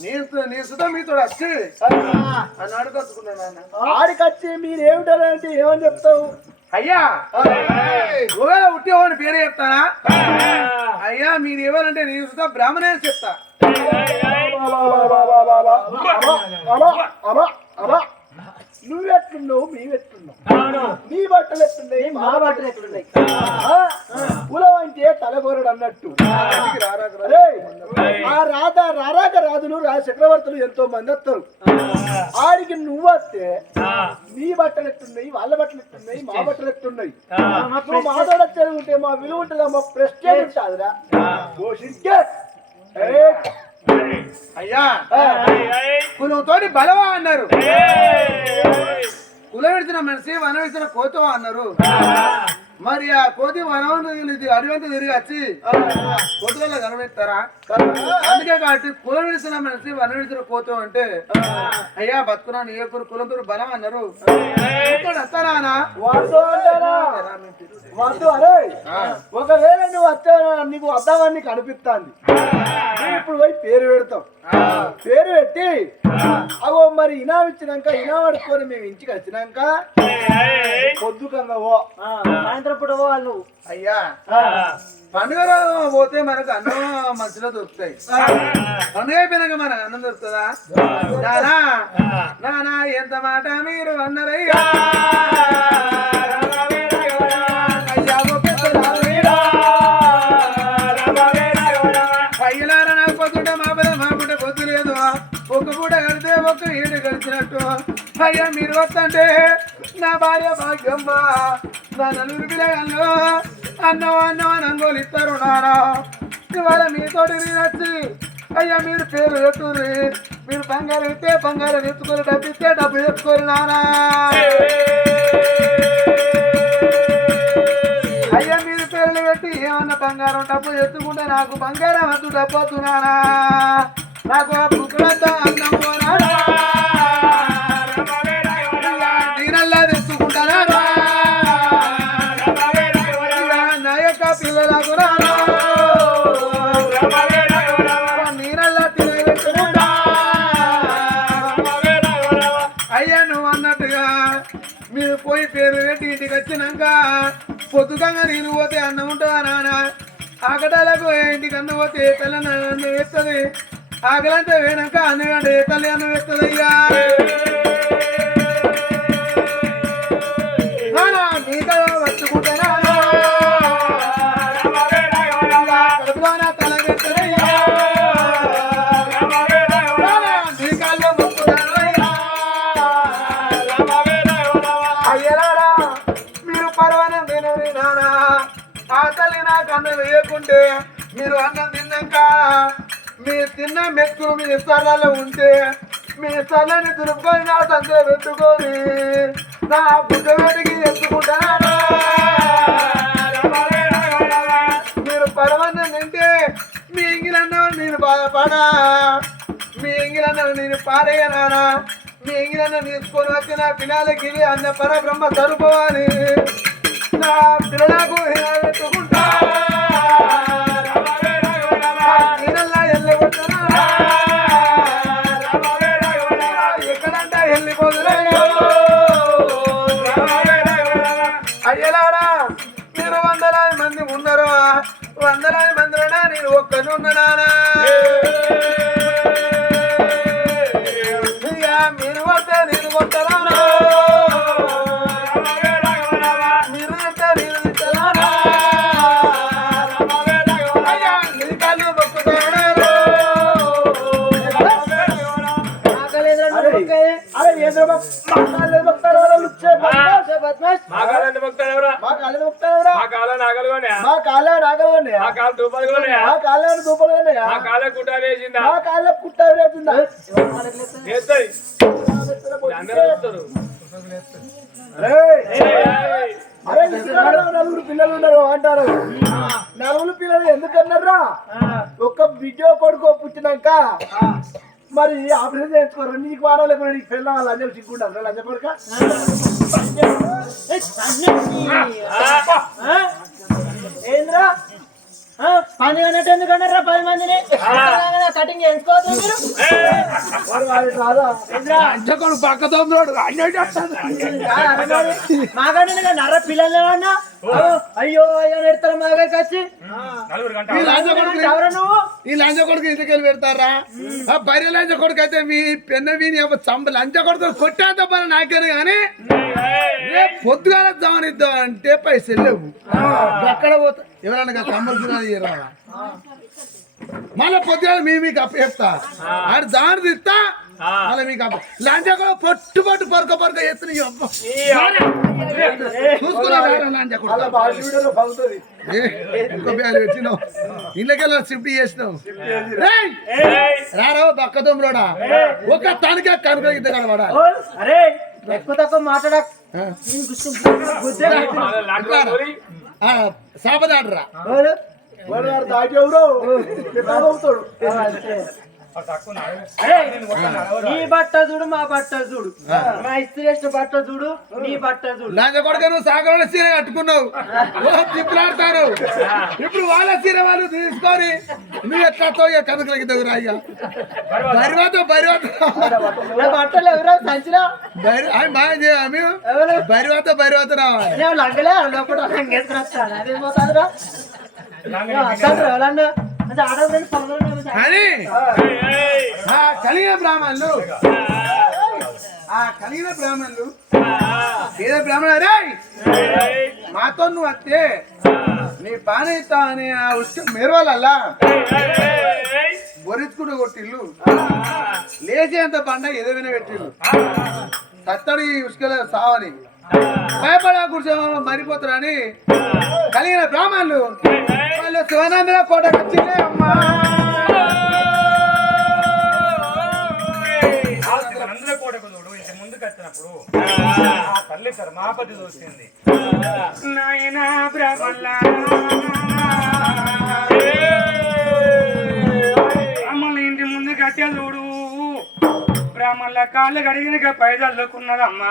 నీ నీ సుధా మీతో వచ్చి అని అడుగుతున్నాను నాన్న ఆడికొచ్చి మీరు ఏమిటారంటే ఏమని చెప్తావు అయ్యా ఒకవేళ ఉట్టివాని పేరు చెప్తానా అయ్యా మీరు ఎవరంటే నీ సుధా బ్రాహ్మణే చెప్తా అలా అలా అలా నువ్వెట్లున్నావు మేమెట్లున్నావు నీ బట్టలు ఎట్లున్నాయి మా బట్టలు ఎట్లున్నాయి? కులం అంటే తలబోరడు అన్నట్టు. ఆ. రాధ రారాక రాజులు రా చక్రవర్తులు ఎంతో మంది వస్తారు. ఆడికి నువ్వు వస్తే నీ బట్టలు ఎట్లున్నాయి వాళ్ళ బట్టలు ఎట్లున్నాయి మా బట్టలు ఎట్లున్నాయి నువ్వు మా ఉంటే మా విలువ ఉంటుందా? మా ప్రెస్టేజ్ ఉంటుందిరా అయ్యా. కులంతోటి బలవా అన్నారు. కులం విడిచిన మనిషి వనం విడిచిన కోతవా అన్నారు. మరి ఆ కోతి వనం అడవంతా తిరిగి వచ్చి కోతులలో కనబెడతారా అందుకే కాబట్టి కులం విడిచిన మనిషి వనం విడిచిన కోతం అంటే అయ్యా బతుకున్నా నీ యొక్క కులంతో బలం అన్నారు. ఇక్కడ వస్తానా ఒకవేళ నువ్వు వచ్చావా నీకు వద్దామని నీకు అనిపిస్తాంది ఇప్పుడు పోయి పేరు పెడతాం పేరు పెట్టి అగో మరి ఇనాం ఇచ్చినాక ఇనాం అడుక్కొని మేము ఇంటికి వచ్చినాక పొద్దుకంగా ఓ సాయంత్రం పూట పోవాలి నువ్వు. అయ్యా పండుగ పోతే మనకు అన్నం మంచిలో దొరుకుతాయి. పండుగ అయిపోయినాక మనకు అన్నం దొరుకుతుందా? నానా నానా ఎంత మాట మీరు అన్నారయ్యా. మీరు వస్తుంటే నా భార్య భాగ్యమ్మ నా నలుగురు పిల్లగాళ్ళు అన్నం అన్నం అని అంగోలు ఇస్తారు నారా ఇవాళ మీతోటి వచ్చి అయ్యా మీరు పేరు పెట్టుర్రి మీరు బంగారం ఇస్తే బంగారం ఎత్తుకొని డబ్బు ఇస్తే డబ్బు ఎత్తుకొని నానా అయ్యా మీరు పేర్లు పెట్టి ఏమన్నా బంగారం డబ్బు ఎత్తుకుంటే నాకు బంగారం వద్దు డబ్బు వద్దునానా నాకు ఆ బుక్కులంతా అన్నం పోనానా పొద్దుకంగా నేను పోతే అన్నం ఉంటుందా నాన్న ఆకటాలకు ఇంటికి అన్నం పోతే తల్లి అన్నం వేస్తుంది? ఆకలంటే వేనాక అన్నగంటే తల్లి అన్నం వేస్తుంది అయ్యా. తిన్న మీ స్థలాల్లో ఉంటే మీ స్థలాన్ని దులుపుకొని నా తండ్రి పెట్టుకొని నా బుద్ధ వేడికి ఎత్తుకుంటారా? మీరు పడవన్న నింటే మీ ఇంగిలన్న నేను బాధపడా. మీ ఇంగిలన్న నేను పారేయనా మీ ఇంగిలన్న తీసుకొని వచ్చిన పిల్లలకి అన్న పరబ్రహ్మ అని నా పిల్లలకు పెట్టుకుంటా বললে బద్మాష్, బద్మాష్. మా కాలం మా మా నాగలుగోనే మా మా మా మా వేసిందా? మా కుట్ట వేసిందా? అందరూ అరే! నలుగురు పిల్లలు ఉన్నారు అంటారు. నలుగురు పిల్లలు ఎందుకన్నారా? ఒక్క బిడ్డ కొడుకు పుట్టినాక మరి ఆపరేషన్ చేసుకోరు నీకు వాడలేకుండా నీకు పెళ్ళ వాళ్ళు అందరూ సిగ్గుంటారు లంజ కొడుక ఏంద్రా పని అన్నట్టు ఎందుకన్నారా పది మందిని? కటింగ్ చేసుకోవద్దు మీరు. వాడు వాడు రాదా? అంచకొడు పక్క తోడు మాగానే నర్ర పిల్లలు ఏమన్నా అయ్యో అయ్యో నెడతారు మా దగ్గరికి వచ్చి నలుగురు గంట. ఈ లంచ కొడుకు ఎవరు నువ్వు? ఈ లంచ కొడుకు ఇంటికెళ్ళి పెడతారా? ఆ బర్రె లంచ కొడుకు అయితే మీ పెన్న వీని చంప లంచ కొడుకు కొట్టేంత పని నాకేనే కానీ పొద్దుగాల జమనిద్దాం అంటే పైసలు లేవు. ఎక్కడ పోతా. ఎవరన్నా కమ్మలు మళ్ళీ పొద్దుగాల మీ మీకు అప్పు చెప్తా. ఆడు దాని తిస్తా మళ్ళీ మీకు అప్పు లంచ కూడా పొట్టు పొట్టు పొరక పొరక ఎత్తున ఇళ్ళకెళ్ళి షిఫ్ట్ చేసినావు. రేయ్! రారా పక్క తమ్ముడా ఒక తనకే కనుక ఇద్దరు కనబడా అరే ఎక్కువ తక్కువ మాట్లాడక. సాపదాడరా. వాడు వాడు దాటి ఎవరు? అవుతాడు. నీ బట్ట చూడు మా బట్ట చూడు. మా ఇస్త్రీ వేసిన బట్ట చూడు నీ బట్ట చూడు. లంచ కొడుక నువ్వు సాగరంలో చీర కట్టుకున్నావు. ఓ తిప్పులాడతారు? ఇప్పుడు వాళ్ళ చీర వాళ్ళు తీసుకొని నువ్వు ఎట్లా తోయ కనుకలకి దగ్గర అయ్యా? బరివాత బరివాత. నా బట్టలు ఎవరో ఎవరు? బరివాత బరివాత రావాలి. లంగలే లోపల లంగేసుకుని కానీ ఆ కలిగిన బ్రాహ్మణులు. ఆ కలిగిన బ్రాహ్మణులు. ఏదో బ్రాహ్మణ మాతో నువ్వు వస్తే నీ పానయితా అనే ఆ ఉష్ట మెరవాలల్లా బొరించుకుంటూ కొట్టిల్లు. లేచేంత బండ ఎదవిన పెట్టిల్లు. సత్తడి ఉసుకల సావని. భయపడా కూర్చో మరిపోతారని కలిగిన బ్రాహ్మణులు. శివనందన కోటకు వచ్చిందే అమ్మా కోటకు చూడు ఇంత ముందుకు వచ్చినప్పుడు ఆ తల్లి ధర్మాపతి చూసింది నాయనా బ్రహ్మల్లా బ్రాహ్మణుల ఇంటి ముందు కట్టే చూడు బ్రాహ్మణుల కాళ్ళు కడిగిన పైదల్లుకున్నదమ్మా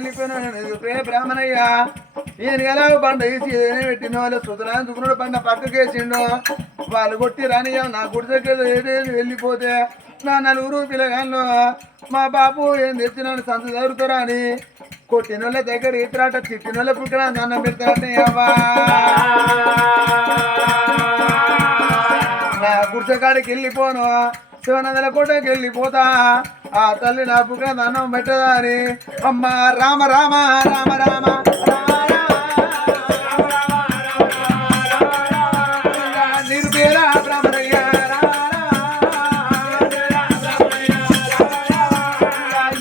వెళ్ళిపోయినాడు ప్రే బ్రాహ్మణయ్య. ఈయన ఎలా బండ వేసి ఏదైనా పెట్టిన వాళ్ళు సుతరాని దుకునుడు బండ పక్కకేసిండో వాళ్ళు కొట్టి రానియ్య నా గుడిసెకి ఏదేది వెళ్ళిపోతే నా నలుగురు పిల్లగాళ్ళు మా బాబు ఏం తెచ్చినాడు సంత చదువుతారా అని కొట్టిన వాళ్ళ దగ్గర ఇతరాట తిట్టిన వాళ్ళ పుట్టిన అన్నం పెడతారటయ్యవ్వా నా గుడిసెకాడికి వెళ్ళిపోను. శివనందల కోటకి వెళ్ళిపోతా ఆ తల్లి నా పుట్టిన అన్నం పెట్టదా అని అమ్మ రామ రామ రామ రామ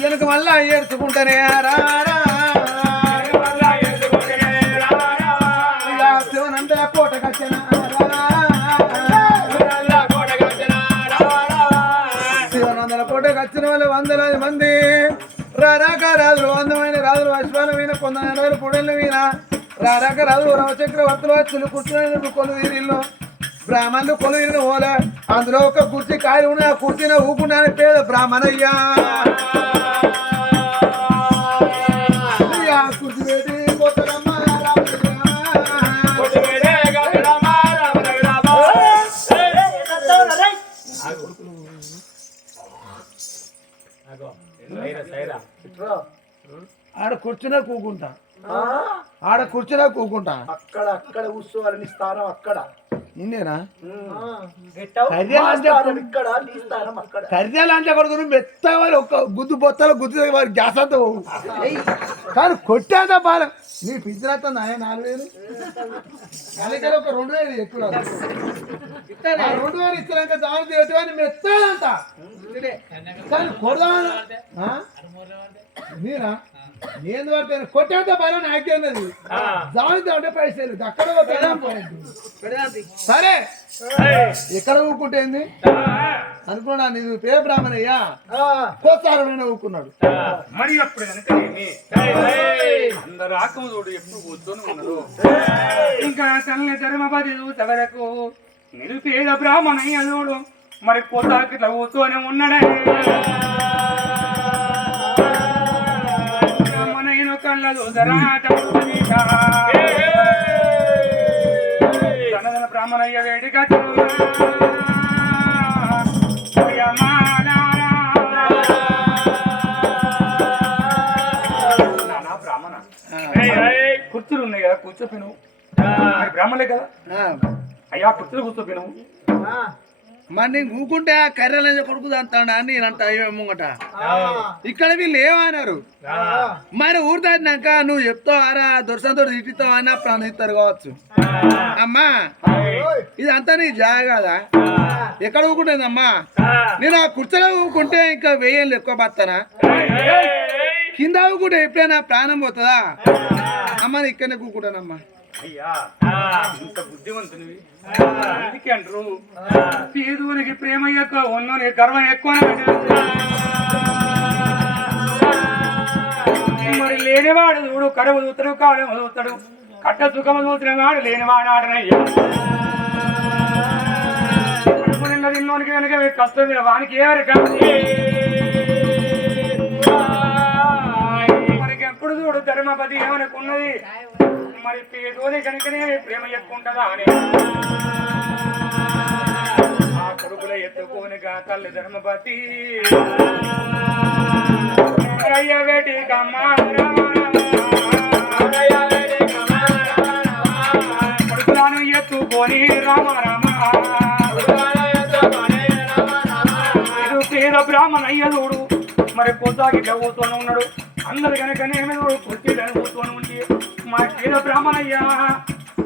వెనక మళ్ళా ఏడ్చుకుంటానే రా వందలాది మంది. రారాక రాజులు వందమైన రాజులు అశ్వానమైన కొందరు పుడల మీద రారాక రాజులు రవచక్రవర్తులు వచ్చులు కూర్చుని కొలు వీరిల్లు బ్రాహ్మణులు కొలు వీరిని అందులో ఒక కుర్చీ కాయలు ఉన్నాయి ఆ కుర్చీని ఊపుకున్నాను పేద బ్రాహ్మణయ్యా. ఆడ కూర్చునే కూకుంటా. ఆడ కూర్చునే కూకుంటా. అక్కడ అక్కడ కూర్చోవాలి నీ స్థానం అక్కడ. నిన్నేనా? పెట్టావు? కర్యాలు మా అంటే స్థానం ఇక్కడ నీ స్థానం అక్కడ. కర్యాలు అంటే కొడుకు మెత్తగా వారి ఒక్క గుద్దు బొత్తలు గుద్దు వారి గ్యాస్ అంతా కానీ కొట్టేదా బాల. నీ పిచ్చినంత నాయ నాలుగు వేలు. అందుకని ఒక రెండు వేలు ఎక్కువ. రెండు వేలు ఇచ్చినాక దాని ఎటువంటి మెత్తదంట కానీ కొడదామని ఆ? నేనా నేను పట్టాను కొట్టేంత పైన నాకేనది జాయితే అంటే పైసలు అక్కడ. సరే. ఎక్కడ ఊరుకుంటేంది అనుకున్నా నీది పే బ్రాహ్మణయ్యా? కోసారు ఊరుకున్నాడు. మరి అప్పుడు కనుక? అందరు ఆకము చూడు ఎప్పుడు కూర్చొని ఉన్నారు ఇంకా తల్లి ధర్మపతి చూసవరకు నిరుపేద బ్రాహ్మణయ్య చూడు మరి ఇట్లా కూర్చొని ఉన్నాడే. బ్రాహ్మణయ్యను కళ్ళ చూసరా ధనధన బ్రాహ్మణయ్య వేడిగా కదా? కూర్చోపోయినావు. అయ్యా కుర్చీలు కూర్చోపోయినావు మరి నేను ఊకుంటే ఆ కర్రెల కొడుకు అంటాడా అని నేనంట అయ్యో ముంగట ఇక్కడ వీళ్ళు ఏమన్నారు? మరి ఊరు దాటినాక నువ్వు చెప్తావు అరా దొరసంతో తిట్టిస్తావు అని అప్పుడు ఇస్తారు కావచ్చు అమ్మా ఇదంతా నీ జాగాదా ఎక్కడ ఊకుంటుందమ్మా? నేను ఆ కుర్చీలో ఊకుంటే ఇంకా వెయ్యేళ్ళు ఎక్కువ బతానా కింద ఊకుంటే ఎప్పుడైనా ప్రాణం పోతుందా? అమ్మ ఇక్కడనే కూకుంటానమ్మా. అయ్యా ఇంత బుద్ధివంతునివి అందుకే అంటారు. పేదోనికి ప్రేమ ఎక్కువ ఉన్నోనికి గర్వం ఎక్కువ మరి లేనివాడు చూడు కరువు చూస్తాడు కావడం చూస్తాడు కట్ట సుఖము చూసిన వాడు లేనివాడు ఆడనయ్యా. కడుపు నిండా తిన్నోనికి కనుక కష్టం వానికి ఏమరి మనకి చూడు ధర్మపతి ఏమనుకున్నది? మరి పేదోది కనుకనే ప్రేమ ఎక్కువ ఉంటుందా అని. ఆ కొడుకుల ఎత్తుకోనిగా తల్లి ధర్మపతి. అయ్య కొడుకులను ఎత్తుకొని రామ రామ. ఇది పేద బ్రాహ్మణయ్య చూడు మరి కొద్దాకి కూర్చొని ఉన్నాడు. అందరు కనుక నేను కూర్చొని ఉండి మా పేద బ్రాహ్మణయ్య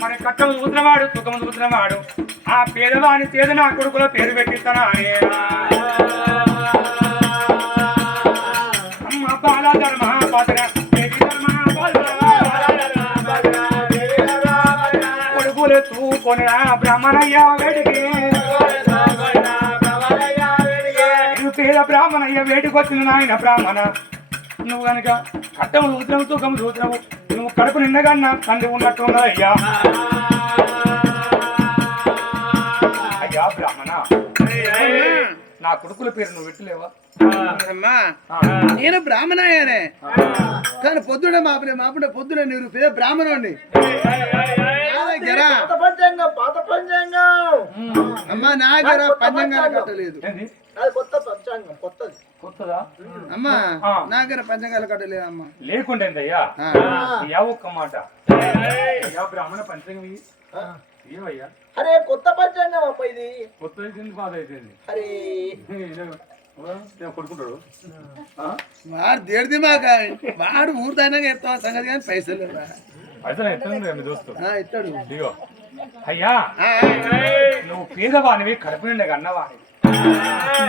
మరి కట్టం చూసినవాడు సుఖం చూసినవాడు ఆ పేదవాని చేత నా కొడుకుల పేరు పెట్టిస్తానా అమ్మ బాల ధర్మ పాత్ర కొడుకులు చూకొని బ్రాహ్మణయ్య వేడికి. పేద బ్రాహ్మణయ్య వేటికొచ్చిన నాయన బ్రాహ్మణ. నువ్వు గనక కట్టము సూత్రము సుఖము సూత్రము నువ్వు కడుపు నిండగా నా తండ్రి ఉన్నట్టు ఉన్నదయ్యా అయ్యా బ్రాహ్మణ. నా కొడుకుల పేరు నువ్వు పెట్టలేవా అమ్మా నేను బ్రాహ్మణయ్యనే. కానీ పొద్దున మాపుడే మాపుడే పొద్దున నీరు పేద బ్రాహ్మణుడిని అమ్మా నా దగ్గర పంచంగాలు కట్టలేదు. కొత్త పంచాంగం కొత్తది. కొత్తదా? అమ్మా. నా దగ్గర పంచంగాలు కట్టలేదు అమ్మా లేకుండే అయ్యా. అయ్యా ఒక్క మాట. అయ్యా బ్రాహ్మణ పంచంగం. ఏమయ్యా? అరే కొత్త పంచాంగం అమ్మ ఇది. కొత్త అయిపోయింది బాధ అయిపోయింది అరే. కొడుకుంటాడు? వాడు దేడిది మాక? వాడు సంగతి కానీ పైసలు? పైసలు దోస్తు? ఇదిగో. అయ్యా నువ్వు పేదవానివి కడుపు నిండా అన్నవాని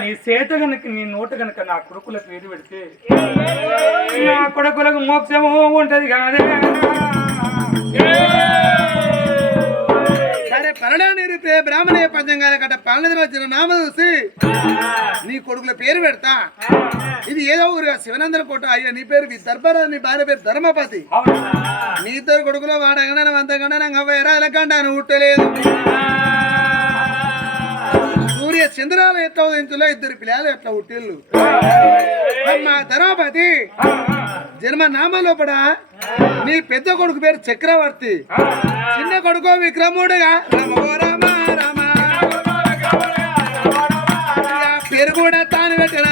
నీ చేత గనుక నీ నోట గనుక నా కొడుకుల పేరు పెడితే నా కొడుకులకు మోక్షము ఉంటది కాదే. సరే పరడా నీరు పే బ్రాహ్మణయ్య పంచంగాల కట్ట పన్నెండు వచ్చిన నామ చూసి నీ కొడుకుల పేరు పెడతా. ఇది ఏదో ఊరుగా శివనందన కోట. అయ్యా నీ పేరు దర్బారా నీ భార్య పేరు ధర్మపతి. నీ ఇద్దరు కొడుకులో వాడగండా వంతగండా నాకు ఎరాలకండా అని ఉట్టలేదు సూర్య చంద్రాలు ఎట్లా ఉదయించులో? ఇద్దరు పిల్లలు ఎట్లా ఉట్టిల్లు మా ధరాపతి జన్మ నామ లోపల నీ పెద్ద కొడుకు పేరు చక్రవర్తి. చిన్న కొడుకు విక్రముడుగా. పేరు కూడా తాను పెట్టిన.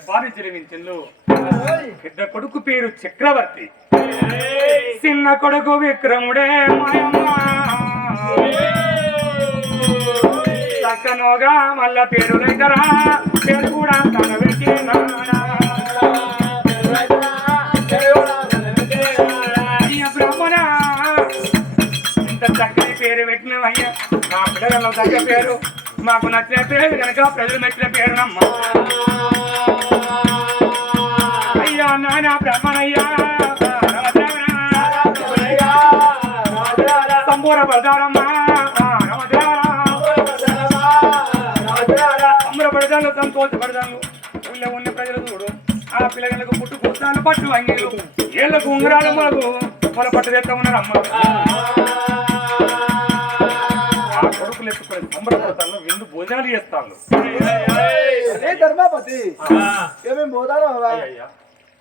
గర్భాన్ని జన్మించండు పెద్ద కొడుకు పేరు చక్రవర్తి. చిన్న కొడుకు విక్రముడే చక్కనోగా మళ్ళా పేరులైతరా పేరు కూడా తన పెట్టినాడా చక్కని పేరు పెట్టినవయ్యా. నా పిల్లలలో తగ్గ పేరు. మాకు నచ్చిన పేరు కనుక ప్రజలు మెచ్చిన పేరు నమ్మ. నాయన బ్రహ్మణయ్యా. సంబూర పడతారమ్మా సంబర పడతాను సంతోష పడతాను ఊళ్ళో ఉన్న ప్రజలు చూడు. ఆ పిల్లలకు పుట్టు పుట్టాలు పట్టు అంగీలు ఏళ్ళకు ఉంగరాలు మనకు మన పట్టు తెస్తా ఉన్నారు అమ్మ. ఆ కొడుకులు ఎత్తుకొని సంబరపడతాను విందు భోజనాలు చేస్తాను ధర్మాపతి? ఏమేమి పోతారో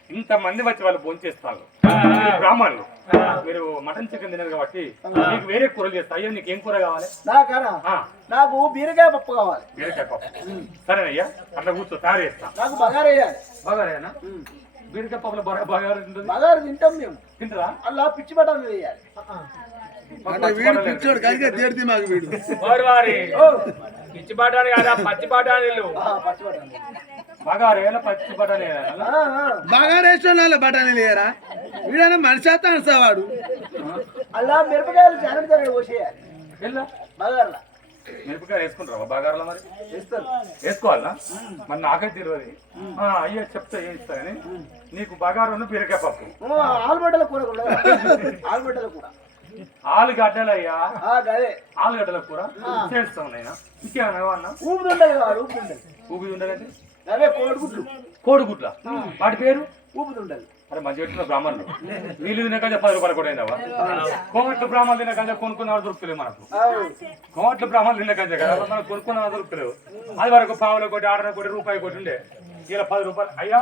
అయ్యా ఇంత మంది వచ్చి వాళ్ళు భోజనం చేస్తారు. బ్రాహ్మణులు. మీరు మటన్ చికెన్ తినరు కాబట్టి మీకు వేరే కూరలు చేస్తా. అయ్యా నీకు ఏం కూర కావాలి? నాకు బీరకాయ పప్పు కావాలి. బీరకాయ పప్పు. సరేనయ్యా అట్లా కూర్చో తయారు చేస్తా. నాకు బగారు వేయాలి. బాగారేనా బీరకాయ పప్పులో బాగా బాగా ఉంటుంది బగారు తింటాం మేము. తింటారా? అలా పిచ్చి బఠాలు వేయాలి. అంటే వీడు పిచ్చోడు కలిగే తేడితే మాకు వీడు? వారి ఓ, పిచ్చి కాదా? పచ్చి బఠాలు బాగా రేలా పచ్చి బఠానీ రేషన్ లేరా వీడైనా మనిషి అత్తాను వాడు అలా మిరపకాయలు జానడి జానడి పోసేయాలి వెళ్ళా బగారులా. మిరపకాయ వేసుకుంటారా బాగారలా మరి? వేస్తారు. వేసుకోవాలా? మరి నాకైతే తెలియదు. ఆ, అయ్యా చెప్తా ఏం ఇస్తా కానీ నీకు బగారు బీరకాయ పప్పు. ఓ, ఆలుగడ్డల కూర కూడా ఆలుగడ్డల కూర. ఆలుగడ్డలు అయ్యా ఆలుగడ్డల కూర? చేస్తాం నేను. ఇంకేమన్నా కావాలన్నా? ఊపుతుండదు కాదు ఊపుతుండదు ఊపి ఉండదండి అదే కోడిగుడ్లు. కోడిగుడ్ల? వాటి పేరు? ఊపుతుండదు అరే మంచి పెట్టిన బ్రాహ్మణులు. వీళ్ళు తినకంటే పది రూపాయలు కూడా అయినావా కోమట్లు బ్రాహ్మణులు తినకంటే కొనుక్కున్న వాళ్ళు దొరుకుతలేవు మనకు. కోమట్లు బ్రాహ్మణులు తినకంటే కదా మనకు కొనుక్కున్న వాళ్ళు దొరుకుతలేవు. అది వరకు పావుల కోటి ఆడన కోటి రూపాయి కోటి ఉండే. ఇలా పది రూపాయలు. అయ్యా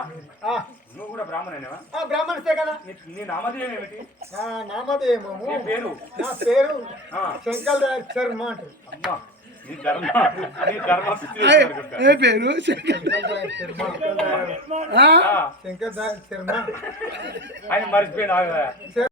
నువ్వు కూడా బ్రాహ్మణేనా బ్రాహ్మణిస్తే కదా? నీ- నామధేయం ఏమిటి? నా పేరు? నా పేరు శర్మ అమ్మా. ఏ పేరు శంకర్. శర్మ. ఆయన మర్చిపోయినా